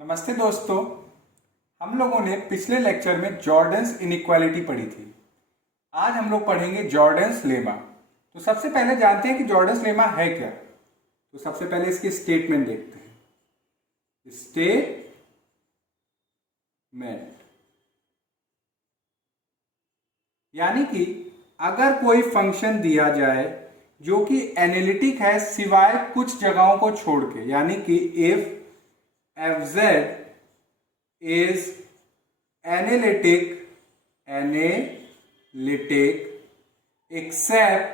नमस्ते दोस्तों। हम लोगों ने पिछले लेक्चर में जॉर्डन्स इनइक्वालिटी पढ़ी थी। आज हम लोग पढ़ेंगे जॉर्डन्स लेमा। तो सबसे पहले जानते हैं कि जॉर्डन्स लेमा है क्या। तो सबसे पहले इसकी स्टेटमेंट देखते हैं। स्टेटमेंट यानी कि अगर कोई फंक्शन दिया जाए जो कि एनालिटिक है सिवाय कुछ जगहों को छोड़ के, यानी कि if fz is analytic except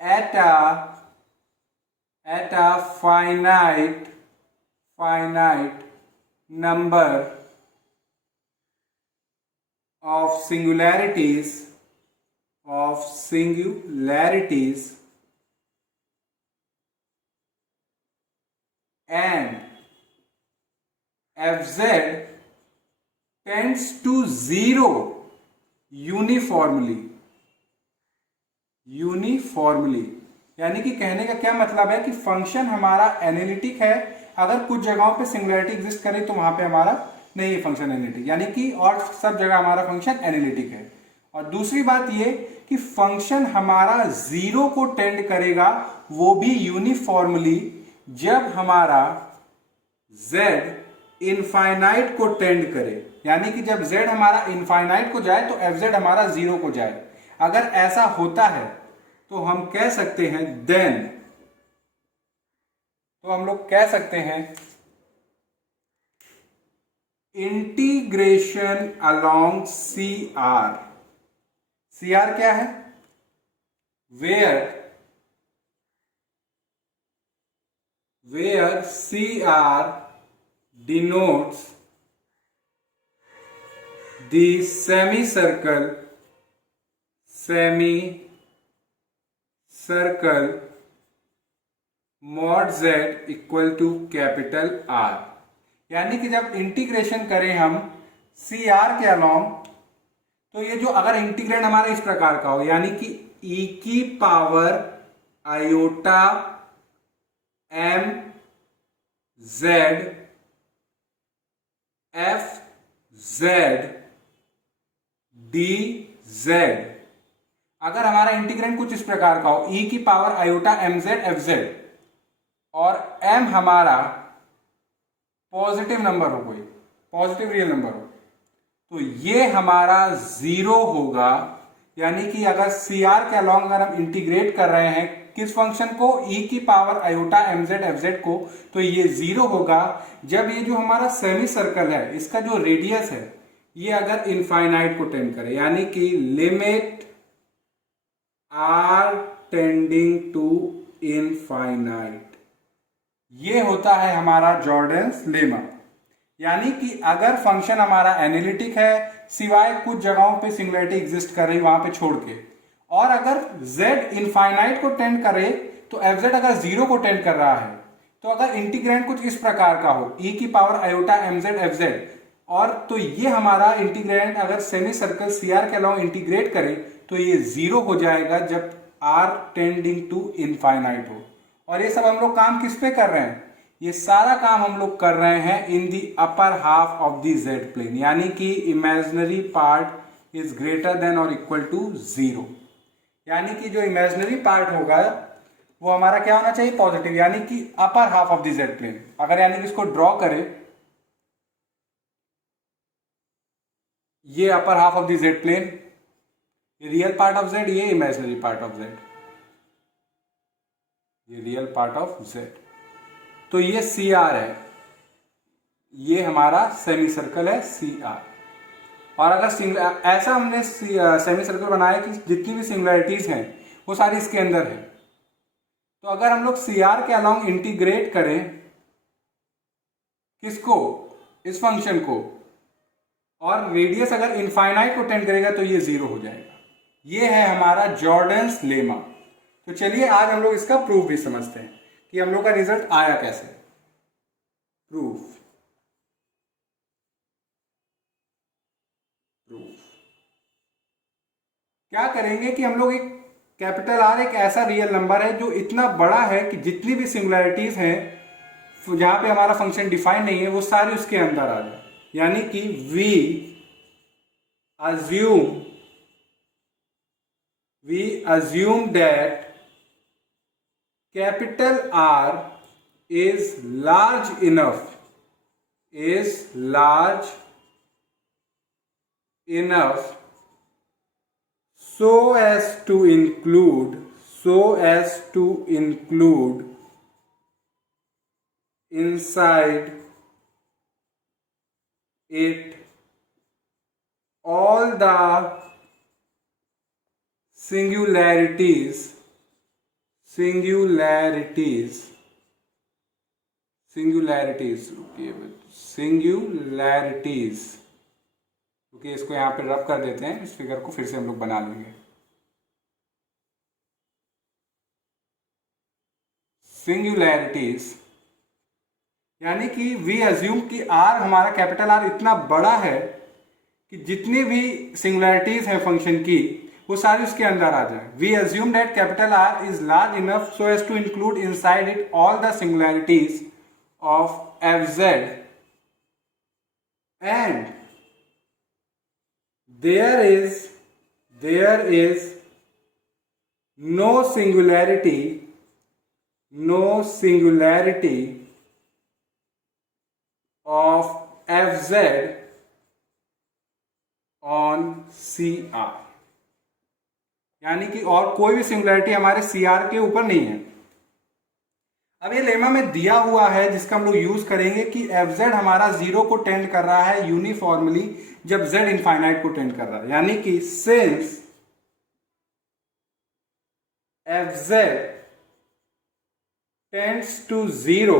at a finite number of singularities and fz tends to zero uniformly। यानी कि कहने का क्या मतलब है कि फंक्शन हमारा एनालिटिक है, अगर कुछ जगहों पे सिंगुलैरिटी एग्जिस्ट करे तो वहां पे हमारा नहीं है फंक्शन एनालिटिक, यानी कि और सब जगह हमारा फंक्शन एनालिटिक है। और दूसरी बात ये कि फंक्शन हमारा जीरो को टेंड करेगा, वो भी यूनिफॉर्मली, जब हमारा z इनफाइनाइट को टेंड करे। यानी कि जब z हमारा इनफाइनाइट को जाए तो fz हमारा जीरो को जाए। अगर ऐसा होता है तो हम कह सकते हैं इंटीग्रेशन अलोंग CR क्या है? where CR denotes the semicircle mod z equal to capital R। यानी कि जब इंटीग्रेशन करें हम CR के अलोंग, तो ये जो अगर इंटीग्रेंड हमारा इस प्रकार का हो, यानी कि e की power iota m z f z dz, अगर हमारा इंटीग्रेंड कुछ इस प्रकार का हो, e की power iota m z f z, और m हमारा पॉजिटिव नंबर हो, कोई पॉजिटिव रियल नंबर हो, तो ये हमारा जीरो होगा। यानी कि अगर CR के अलोंग अगर हम इंटीग्रेट कर रहे हैं किस फंक्शन को, e की पावर आयोटा mz fz को, तो ये जीरो होगा जब ये जो हमारा सेमी सर्कल है इसका जो रेडियस है ये अगर इनफाइनाइट को टेंड करे, यानी कि limit r tending to infinite. ये होता है हमारा जॉर्डन्स लेमा। यानी कि अगर फंक्शन हमारा एनालिटिक है सिवाय कुछ जगहों पे सिंगुलैरिटी एग्जिस्ट कर रही वहां पे छोड़ के, और अगर z इनफाइनाइट को टेंड करे तो fz अगर जीरो को टेंड कर रहा है, तो अगर इंटीग्रेंड कुछ इस प्रकार का हो, e की पावर आयोटा mz fz, और तो ये हमारा इंटीग्रेंड अगर सेमी सर्कल CR के अलावा इंटीग्रेट करे तो ये जीरो हो जाएगा जब r टेंडिंग टू इनफाइनाइट हो। और ये सब हम लोग काम किस पे कर रहे हैं? ये सारा काम हम लोग कर रहे हैं in the upper half of the z plane, यानी कि imaginary part is greater than और इक्वल टू जीरो। यानी कि जो इमेजिनरी पार्ट होगा वो हमारा क्या होना चाहिए? पॉजिटिव, यानी कि upper half of the z plane. अगर यानी कि इसको ड्रॉ करें, ये upper half of the z plane, ये रियल पार्ट ऑफ z, ये इमेजिनरी पार्ट ऑफ z, ये रियल पार्ट ऑफ z। तो ये CR है, ये हमारा सेमी सर्कल है CR। और अगर ऐसा हमने सेमी सर्कल बनाया कि जितनी भी सिंगुलैरिटीज हैं वो सारी इसके अंदर है, तो अगर हम लोग CR के अलोंग इंटीग्रेट करें किसको? इस फंक्शन को, और रेडियस अगर इनफाइनाइट को टेंड करेगा तो ये जीरो हो जाएगा। ये है हमारा जॉर्डन्स लेमा। तो चलिए आज हम लोग इसका प्रूफ भी समझते हैं कि हम लोग का रिजल्ट आया कैसे। प्रूफ क्या करेंगे कि हम लोग एक कैपिटल R एक ऐसा रियल नंबर है जो इतना बड़ा है कि जितनी भी सिंगुलैरिटीज हैं जहां पे हमारा फंक्शन डिफाइन नहीं है वो सारे उसके अंदर आ जाए। यानी कि we assume that capital R is large enough so as to include inside it all the singularities okay, इसको यहां पे रब कर देते हैं, इस फिगर को फिर से हम लोग बना लेंगे। सिंगुलैरिटीज यानी कि वी अज्यूम कि आर, हमारा कैपिटल आर इतना बड़ा है कि जितनी भी सिंगुलैरिटीज है फंक्शन की वो सारी उसके अंदर आ जाए। We assume that capital R is large enough so as to include inside it all the singularities of F Z and there is no singularity of fz on CR, यानी कि और कोई भी सिंगुलैरिटी हमारे CR के ऊपर नहीं है। अब ये लेमा में दिया हुआ है जिसका हम लोग यूज करेंगे कि fz हमारा 0 को टेंड कर रहा है यूनिफॉर्मली जब z इनफाइनाइट को टेंड कर रहा है। यानी कि since fz tends to 0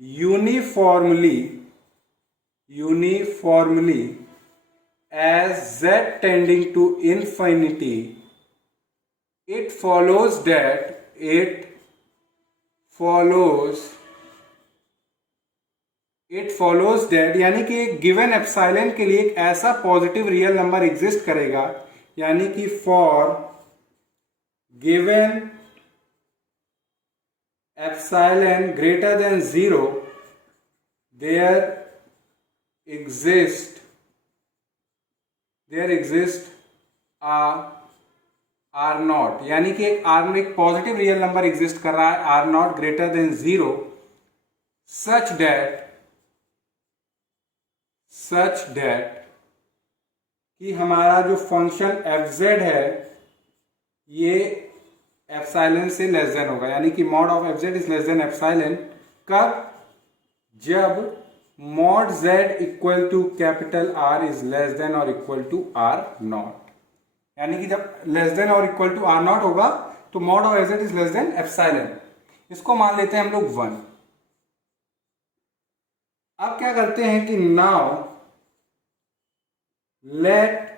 uniformly as z tending to infinity, it follows that यानी कि एक गिवन एप्सिलॉन के लिए एक ऐसा पॉजिटिव रियल नंबर एग्जिस्ट करेगा, यानी कि for given epsilon greater than 0 there exist R naught, यानी कि एक आर में एक पॉजिटिव रियल नंबर एग्जिस्ट कर रहा है R naught greater than 0 such that कि हमारा जो फंक्शन fz है ये एप्सिलॉन से लेस देन होगा। यानी कि mod of fz is less than epsilon कब? जब mod z equal to capital R is less than और इक्वल टू R नॉट, यानी कि जब लेस देन और इक्वल टू R नॉट होगा तो mod of fz is less than epsilon. इसको मान लेते हैं हम लोग 1। अब क्या करते हैं कि now let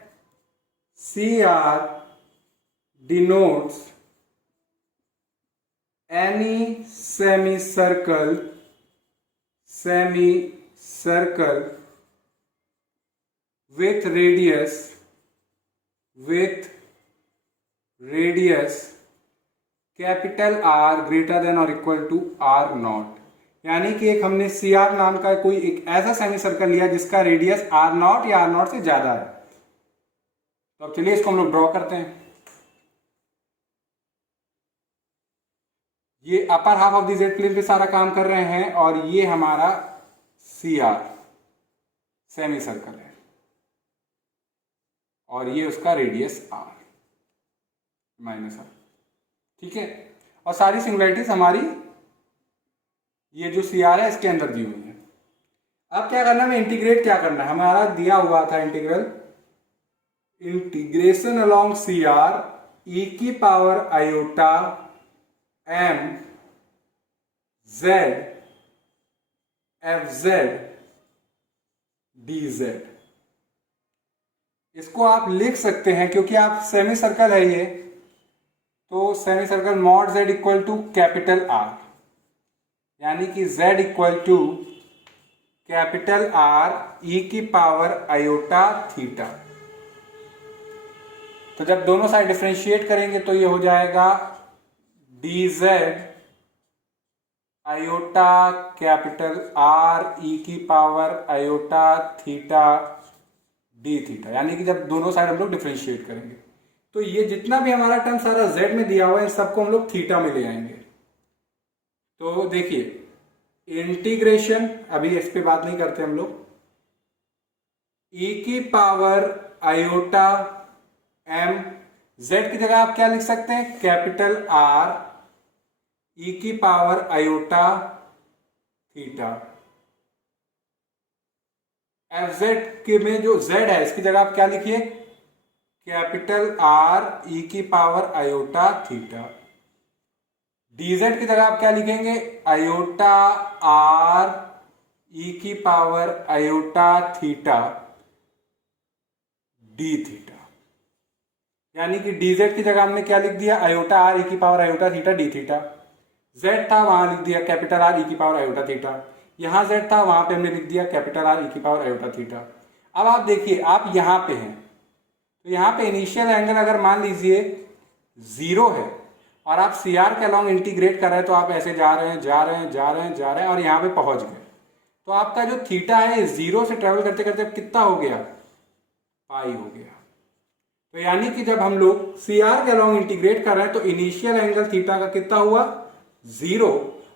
CR denotes any semicircle with radius capital R greater than और इक्वल टू R नॉट। यानी कि एक हमने CR नाम का कोई एक ऐसा सेमी सर्कल लिया जिसका रेडियस R नॉट या R नॉट से ज्यादा है। तो अब चलिए इसको हम लोग ड्रॉ करते हैं। ये upper half of the Z plane पे सारा काम कर रहे हैं और ये हमारा CR सेमी सर्कल है और ये उसका रेडियस R माइनस R, ठीक है। और सारी सिंगुलैरिटीज हमारी ये जो CR है इसके अंदर दी हुई है। अब क्या करना है, इंटीग्रेट क्या करना है, हमारा दिया हुआ था इंटीग्रेशन अलोंग CR e की power iota m z fz dz। इसको आप लिख सकते हैं क्योंकि आप सेमी सर्कल है ये, तो semicircle mod z equal to capital R, यानी कि z equal to capital R e की पावर आयोटा थीटा। तो जब दोनों साइड डिफरेंशिएट करेंगे तो ये हो जाएगा dz आयोटा कैपिटल आर ई की power iota theta D theta, यानी कि जब दोनों साइड हम लोग डिफ्रेंशिएट करेंगे तो ये जितना भी हमारा टर्म सारा जेड में दिया हुआ है इन सबको हम लोग थीटा में ले आएंगे। तो देखिए इंटीग्रेशन, अभी इस पे बात नहीं करते हम लोग, ई की पावर आयोटा एम, जेड की जगह आप क्या लिख सकते हैं, कैपिटल आर ई की power iota theta. F Z के में जो जेड है इसकी जगह आप क्या लिखिए, कैपिटल आर ई की पावर आयोटा थीटा। डीजेड की जगह आप क्या लिखेंगे, आयोटा आर ई की power iota theta D theta, यानी कि डीजेड की जगह हमने क्या लिख दिया, आयोटा आर ई की power iota theta D theta. Z था वहां लिख दिया कैपिटल आर ई की पावर आयोटा थीटा, यहां जेड था वहां पे हमने लिख दिया कैपिटल आर ई की पावर आयोटा थीटा। अब आप देखिए आप यहां पे हैं तो यहां पे इनिशियल एंगल अगर मान लीजिए जीरो है और आप सी आर के अलॉन्ग इंटीग्रेट कर रहे हैं तो आप ऐसे जा रहे हैं जा रहे हैं जा रहे हैं जा रहे हैं और यहाँ पे पहुंच गए, तो आपका जो थीटा है जीरो से ट्रेवल करते करते कितना हो गया, पाई हो गया। तो यानी कि जब हम लोग सी आर के अलॉन्ग इंटीग्रेट कर रहे हैं तो इनिशियल एंगल थीटा का कितना हुआ, जीरो,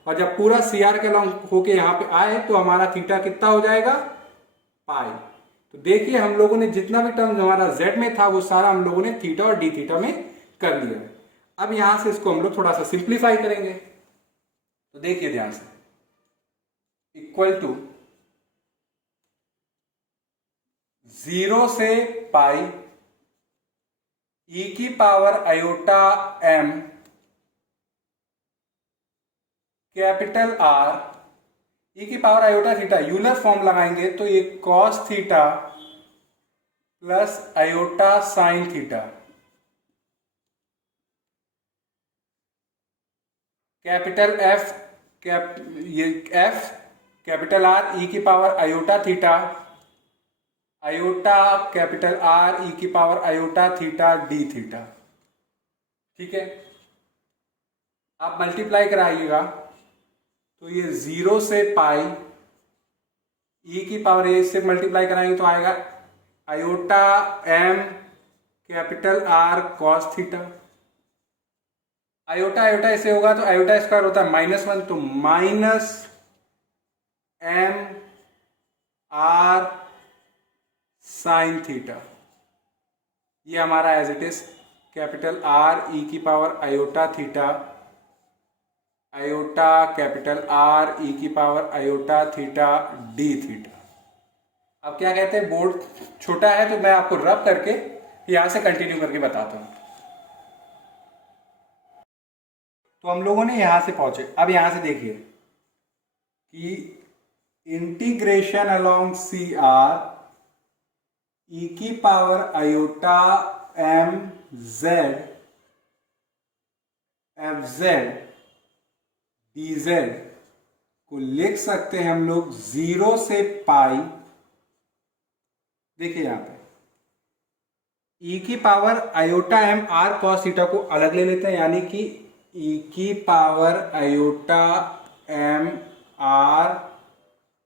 और जब पूरा सी आर के अलॉन्ग होके यहाँ पे आए तो हमारा थीटा कितना हो जाएगा, पाई। तो देखिए हम लोगों ने जितना भी टर्म हमारा जेड में था वो सारा हम लोगों ने थीटा और डी थीटा में कर लिया है। अब यहां से इसको हम लोग थोड़ा सा सिंप्लीफाई करेंगे, तो देखिए ध्यान से, इक्वल टू जीरो से पाई ई की power iota M capital R ई की power iota theta, Euler form लगाएंगे तो ये cos theta plus iota sine theta, capital F ये एफ कैपिटल आर ई की power iota theta, iota capital R ई की power iota theta D theta. ठीक है, आप मल्टीप्लाई कराइएगा तो ये जीरो से पाई ई की पावर ए से मल्टीप्लाई कराएंगे तो आएगा iota M capital R cos theta, iota iota ऐसे होगा तो आयोटा स्क्वायर होता है -1, तो minus m R sine theta, ये हमारा as it is capital R ई की power iota theta, iota capital R ई की power iota theta D theta. अब क्या कहते हैं, बोर्ड छोटा है तो मैं आपको रब करके यहां से कंटिन्यू करके बताता हूं। तो हम लोगों ने यहां से पहुंचे, अब यहां से देखिए कि इंटीग्रेशन अलोंग सी आर ई की power iota m z f z d z को लिख सकते हैं हम लोग जीरो से पाई, देखिए यहां पे ई की power iota m R cos theta को अलग ले लेते हैं, यानी कि ई की power iota m R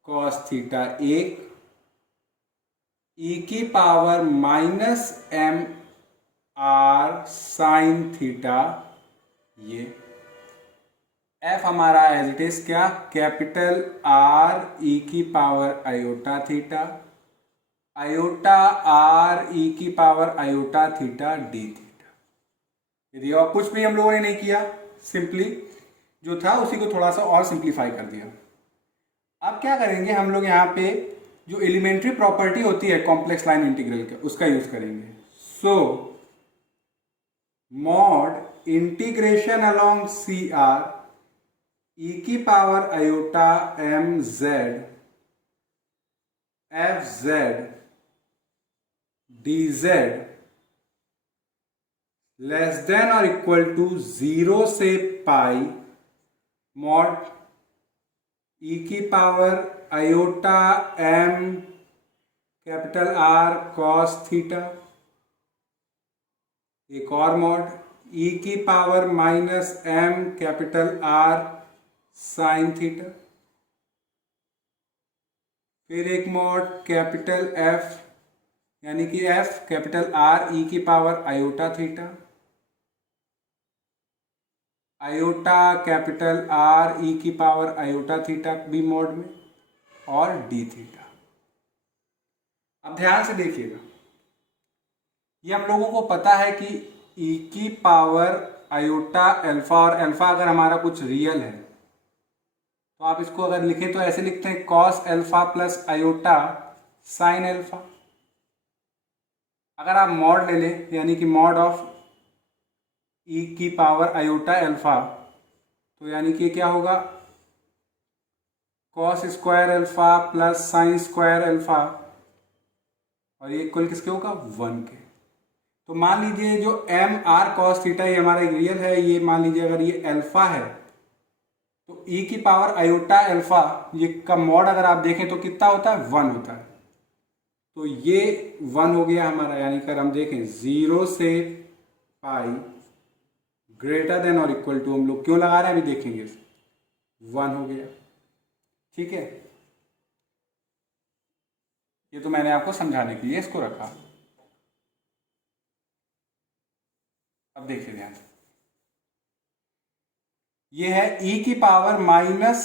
cos theta एक, ई की power minus m R sine theta ये, एफ हमारा एज इट इज क्या, कैपिटल आर ई की power iota theta, iota R ई की power iota theta D theta. यदि और कुछ भी हम लोगों ने नहीं किया, सिंपली जो था उसी को थोड़ा सा और सिंप्लीफाई कर दिया। अब क्या करेंगे हम लोग यहाँ पे जो एलिमेंट्री प्रॉपर्टी होती है कॉम्प्लेक्स लाइन इंटीग्रल का उसका यूज करेंगे। So mod integration along C R ई की power iota m z f z d z less than और इक्वल टू जीरो से पाई मॉड ई की power iota M capital R cos theta, एक और mod e की power minus m capital R sine theta, फिर एक mod capital F यानी कि एफ कैपिटल आर ई की power iota theta, iota capital R ई की पावर आयोटा थीटा भी मॉड में, और डी थीटा। अब ध्यान से देखिएगा, ये हम लोगों को पता है कि ई की पावर आयोटा अल्फा, और अल्फा अगर हमारा कुछ रियल है तो आप इसको अगर लिखें तो ऐसे लिखते हैं cos alpha plus iota sine alpha. अगर आप मॉड ले लें यानी कि मॉड ऑफ ई की पावर आयोटा अल्फा, तो यानी कि क्या होगा, cos square alpha plus sine square alpha, और ये इक्वल किसके होगा, 1 के। तो मान लीजिए जो एम आर कॉस थीटा ये हमारा एक रियल है, ये मान लीजिए अगर ये अल्फा है तो ई की पावर आयोटा अल्फा ये का मॉड अगर आप देखें तो कितना होता है, 1 होता है। तो ये 1 हो गया हमारा, यानी कि हम देखें 0 से पाई ग्रेटर देन और इक्वल टू, हम लोग क्यों लगा रहे हैं अभी देखेंगे, 1 हो गया। ठीक है, ये तो मैंने आपको समझाने के लिए इसको रखा। अब देखिए ध्यान से, ये है ई की power minus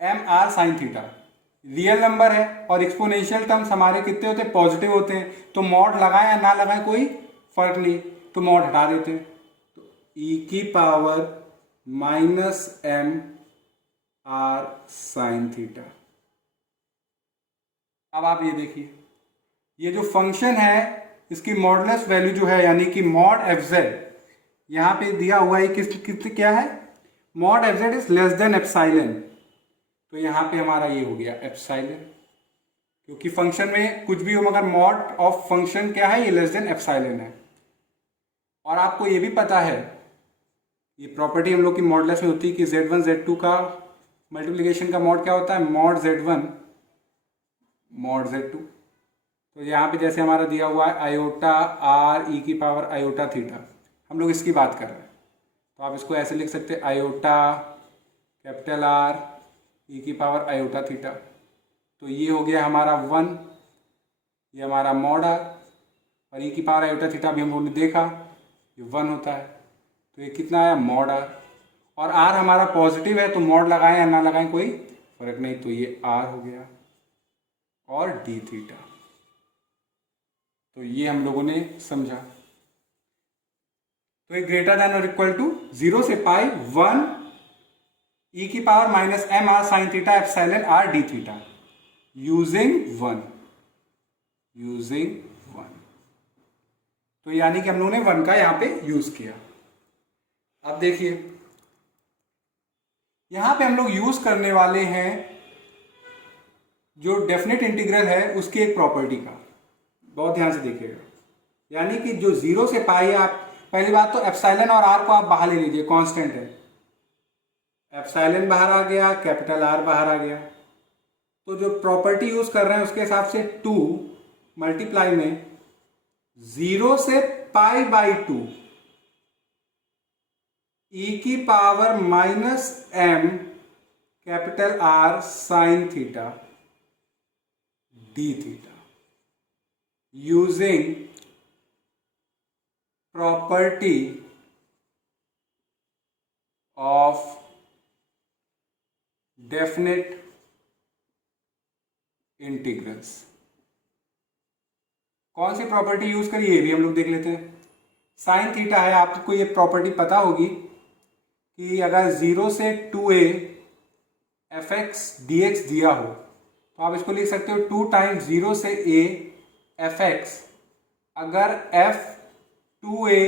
m R sine theta, real number है और एक्सपोनेंशियल टर्म्स हमारे कितने होते हैं, पॉजिटिव होते हैं। तो मॉड लगाएं या ना लगाएं कोई फर्क नहीं, तो मॉड हटा देते हैं। तो ई की power minus m R sine theta. अब आप ये देखिए, ये जो फंक्शन है इसकी मॉडुलस वैल्यू जो है यानी कि मॉड एफ जेड, यहां पे दिया हुआ है किस क्या है, mod F Z is less than epsilon. तो यहां पे हमारा ये हो गया एप्सिलॉन, क्योंकि फंक्शन में कुछ भी हो मगर मॉड ऑफ फंक्शन क्या है, ये लेस देन एप्सिलॉन है। और आपको ये भी पता है, ये प्रॉपर्टी हम लोग की मॉडुलस में होती है कि z1 z2 का मल्टीप्लिकेशन का मॉड क्या होता है, मॉड z1 मॉड z2। तो यहाँ पे जैसे हमारा दिया हुआ है आयोटा आर ई की पावर आयोटा थीटा, हम लोग इसकी बात कर रहे हैं, तो आप इसको ऐसे लिख सकते हैं आयोटा कैपिटल आर ई की पावर आयोटा थीटा। तो ये हो गया हमारा 1, ये हमारा मॉड आर, और ई की पावर आयोटा थीटा भी हम लोगों ने देखा ये 1 होता है। तो ये कितना आया, मॉड आर, और आर हमारा पॉजिटिव है तो मॉड लगाएं या ना लगाएं कोई फर्क नहीं, तो ये आर हो गया और डी थीटा। तो ये हम लोगों ने समझा। तो ये ग्रेटर देन और इक्वल टू 0 से पाई 1 ई की power minus m R sine theta epsilon R d theta using 1। तो यानी कि हम लोगों ने 1 का यहां पे यूज किया। अब देखिए यहां पे हम लोग यूज करने वाले हैं जो डेफिनेट इंटीग्रल है उसकी एक प्रॉपर्टी का, बहुत ध्यान से देखिएगा। यानी कि जो 0 से पाई, आप पहली बात तो एप्सिलॉन और आर को आप बाहर ले लीजिए, कांस्टेंट है, एप्सिलॉन बाहर आ गया, कैपिटल आर बाहर आ गया। तो जो प्रॉपर्टी यूज कर रहे हैं उसके हिसाब से 2 मल्टीप्लाई में 0 से पाई बाई 2 ई की power minus m capital R sine theta D theta using property of definite integrals. कौन सी प्रॉपर्टी यूज करिए ये भी हम लोग देख लेते हैं। साइन थीटा है, आपको ये प्रॉपर्टी पता होगी कि अगर 0 से 2a F x D x दिया हो तो आप इसको लिख सकते हो 2 टाइम्स 0 से a एफ एक्स, अगर f 2a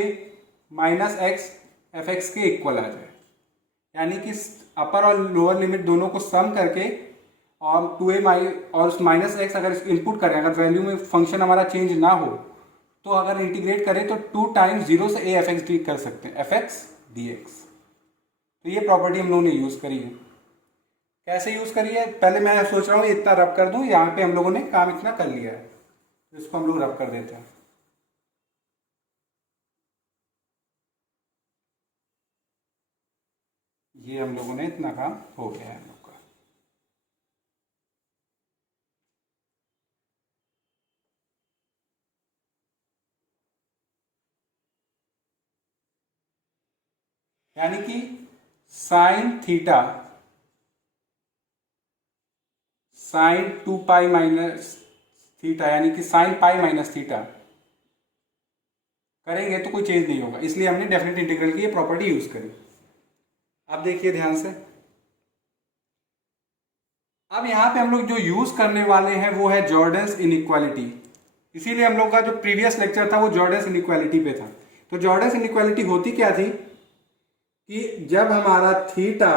minus x F x के इक्वल आ जाए, यानी कि अपर और लोअर लिमिट दोनों को सम करके और 2a और माइनस एक्स अगर इनपुट करें, अगर वैल्यू में फंक्शन हमारा चेंज ना हो तो अगर इंटीग्रेट करें तो 2 टाइम्स 0 से a एफ एक्स डी कर सकते हैं, एफ एक्स डी एक्स। तो ये प्रॉपर्टी हम लोगों ने यूज करी है। कैसे यूज करी है, पहले मैं सोच रहा हूँ इतना रब कर दूं, यहाँ पे हम लोगों ने काम इतना कर लिया है तो इसको हम लोग रब कर देते हैं। ये हम लोगों ने इतना काम हो गया है हम लोग का। यानी कि sine theta sine 2 pi minus theta यानी कि साइन पाई माइनस थीटा करेंगे तो कोई चेंज नहीं होगा, इसलिए हमने डेफिनेट इंटीग्रल की ये प्रॉपर्टी यूज करी। अब देखिए ध्यान से, अब यहां पे हम लोग जो यूज करने वाले हैं वो है जॉर्डन्स इनइक्वालिटी। इसीलिए हम लोग का जो प्रीवियस लेक्चर था वो जॉर्डन्स इनइक्वालिटी पे था। तो जॉर्डन्स इनइक्वालिटी होती क्या थी कि जब हमारा थीटा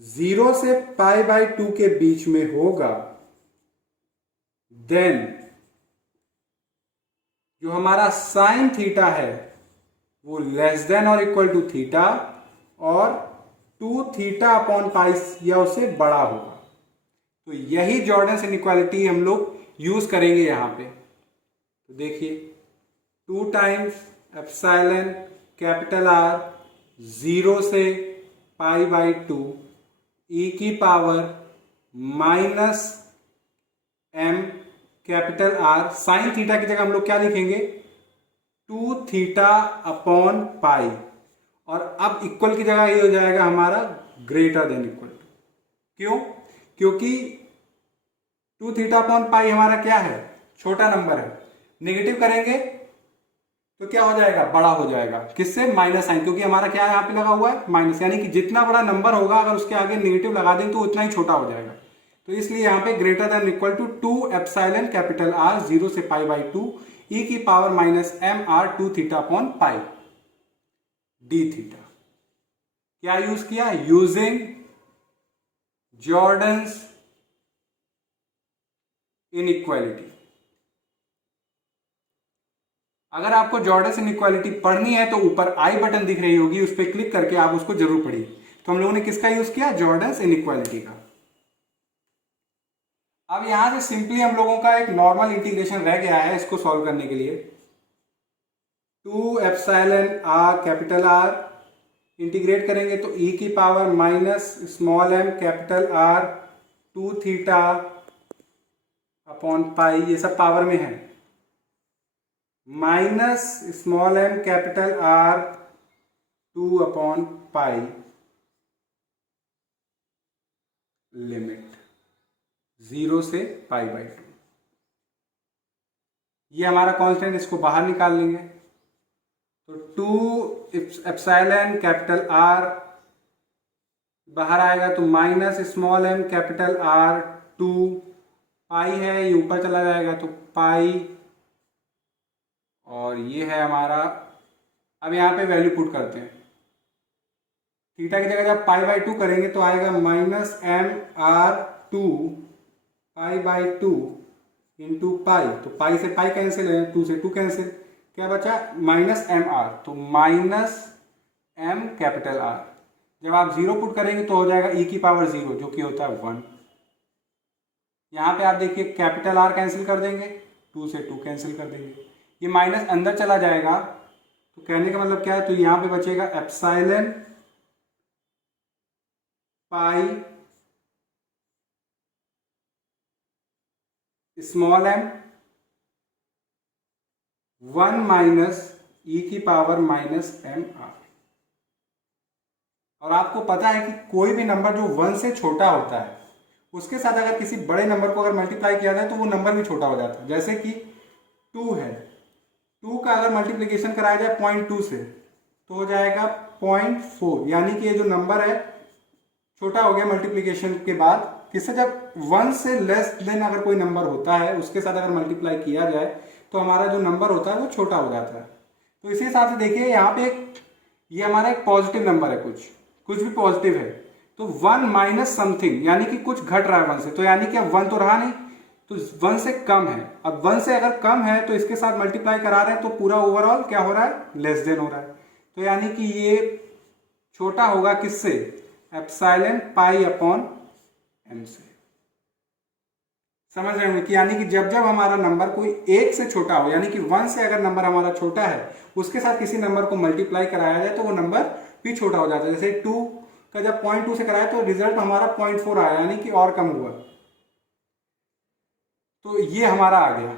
0 से पाई बाई 2 के बीच में होगा, देन जो हमारा साइन थीटा है वो लेस देन और इक्वल टू थीटा और 2 थीटा अपॉन पाई या उससे बड़ा होगा। तो यही जॉर्डन्स इनइक्वालिटी हम लोग यूज करेंगे यहां पे। तो देखिए 2 टाइम्स एप्सिलॉन कैपिटल आर 0 से पाई बाई 2 ई की power minus m capital R, sine theta की जगह हम लोग क्या लिखेंगे 2 थीटा अपॉन पाई, और अब इक्वल की जगह ये हो जाएगा हमारा ग्रेटर देन इक्वल टू। क्यों? क्योंकि 2 थीटा अपॉन पाई हमारा क्या है, छोटा नंबर है। नेगेटिव करेंगे तो क्या हो जाएगा, बड़ा हो जाएगा। किससे? माइनस साइन, क्योंकि हमारा क्या यहाँ पे लगा हुआ है माइनस, यानी कि जितना बड़ा नंबर होगा अगर उसके आगे नेगेटिव लगा दें तो उतना ही छोटा हो जाएगा। तो इसलिए यहाँ पे greater than equal to 2 epsilon capital R 0 से पाई बाई 2 ई की power minus m R 2 theta upon pi d theta. क्या यूज किया? Using Jordan's inequality. अगर आपको जॉर्डन्स इनइक्वालिटी पढ़नी है तो ऊपर आई बटन दिख रही होगी, उस पर क्लिक करके आप उसको जरूर पढ़िए। तो हम लोगों ने किसका यूज किया? जॉर्डन्स इनइक्वालिटी का। अब यहां से सिंपली हम लोगों का एक नॉर्मल इंटीग्रेशन रह गया है इसको सॉल्व करने के लिए। 2 epsilon R capital R integrate करेंगे तो ई की power minus small m capital R 2 theta upon pi, ये सब पावर में है, minus small m capital R 2 upon pi limit 0 से पाई बाई 2। ये हमारा कांस्टेंट, इसको बाहर निकाल लेंगे तो 2 एप्सिलॉन कैपिटल आर बाहर आएगा तो minus small m capital R 2 pi है, ये ऊपर चला जाएगा तो पाई, और ये है हमारा। अब यहाँ पे वैल्यू पुट करते हैं, थीटा की जगह जब पाई बाई 2 करेंगे तो आएगा minus m R 2 pi by 2 into pi, तो पाई से पाई कैंसिल है, 2 से 2 कैंसिल, क्या बचा माइनस एम आर, तो माइनस एम कैपिटल आर। जब आप 0 पुट करेंगे तो हो जाएगा ई की पावर 0 जो कि होता है 1। यहाँ पे आप देखिए कैपिटल आर कैंसिल कर देंगे, 2 से 2 कैंसिल कर देंगे, ये माइनस अंदर चला जाएगा। तो कहने का मतलब क्या है, तो यहाँ पे बचेगा epsilon pi small m 1 minus e की पावर माइनस एम आर। और आपको पता है कि कोई भी नंबर जो 1 से छोटा होता है उसके साथ अगर किसी बड़े नंबर को अगर मल्टीप्लाई किया जाए तो वो नंबर भी छोटा हो जाता है। जैसे कि 2 है, 2 का अगर मल्टीप्लिकेशन कराया जाए 0.2 से तो हो जाएगा 0.4, यानी कि ये जो नंबर है छोटा हो गया मल्टीप्लिकेशन के बाद। किससे? जब 1 से लेस देन अगर कोई नंबर होता है उसके साथ अगर मल्टीप्लाई किया जाए तो हमारा जो नंबर होता है वो छोटा हो जाता है। तो इसी हिसाब से देखिए यहाँ पे ये हमारा एक पॉजिटिव नंबर है, कुछ भी पॉजिटिव है, तो 1 माइनस समथिंग यानी कि कुछ घट रहा है 1 से, तो यानी कि अब 1 तो रहा नहीं, तो 1 से कम है। अब 1 से अगर कम है तो इसके साथ मल्टीप्लाई करा रहे हैं तो पूरा ओवरऑल क्या हो रहा है, लेस देन हो रहा है। तो यानी कि ये छोटा होगा किससे, एप्सिलॉन पाई अपॉन एम से। समझ रहे हो कि यानी कि जब जब हमारा नंबर कोई 1 से छोटा हो, यानी कि 1 से अगर नंबर हमारा छोटा है उसके साथ किसी नंबर को मल्टीप्लाई कराया जाए तो वो नंबर भी छोटा हो जाता है। जैसे 2 का जब 0.2 से कराया तो रिजल्ट हमारा 0.4 आया, यानी कि और कम हुआ। तो ये हमारा आ गया।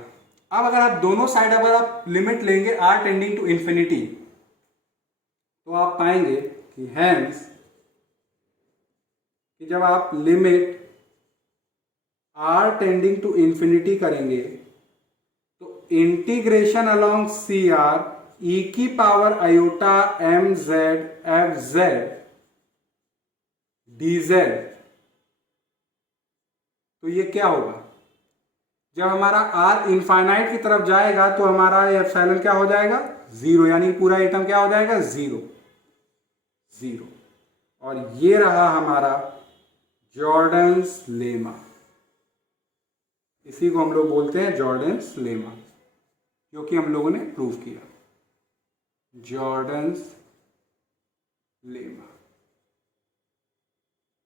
अब अगर आप दोनों साइड अगर आप लिमिट लेंगे r टेंडिंग टू इंफिनिटी, तो आप पाएंगे कि हेंस कि जब आप limit r tending to infinity करेंगे तो इंटीग्रेशन अलोंग सी आर ई की power iota m z f z d z, तो ये क्या होगा, जब हमारा r इनफाइनाइट की तरफ जाएगा तो हमारा एप्सिलॉन क्या हो जाएगा, 0, यानी पूरा एटम क्या हो जाएगा, 0 0। और ये रहा हमारा जॉर्डन्स लेमा, इसी को हम लोग बोलते हैं जॉर्डन्स लेमा, जो कि हम लोगों ने प्रूव किया, जॉर्डन्स लेमा।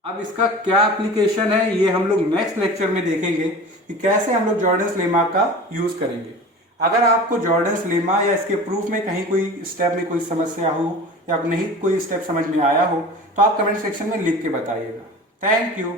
अब इसका क्या एप्लीकेशन है ये हम लोग नेक्स्ट लेक्चर में देखेंगे कि कैसे हम लोग जॉर्डन्स लेमा का यूज करेंगे। अगर आपको जॉर्डन्स लेमा या इसके प्रूफ में कहीं कोई स्टेप में कोई समस्या हो या नहीं कोई स्टेप समझ में आया हो तो आप कमेंट सेक्शन में लिख के बताइएगा। Thank you.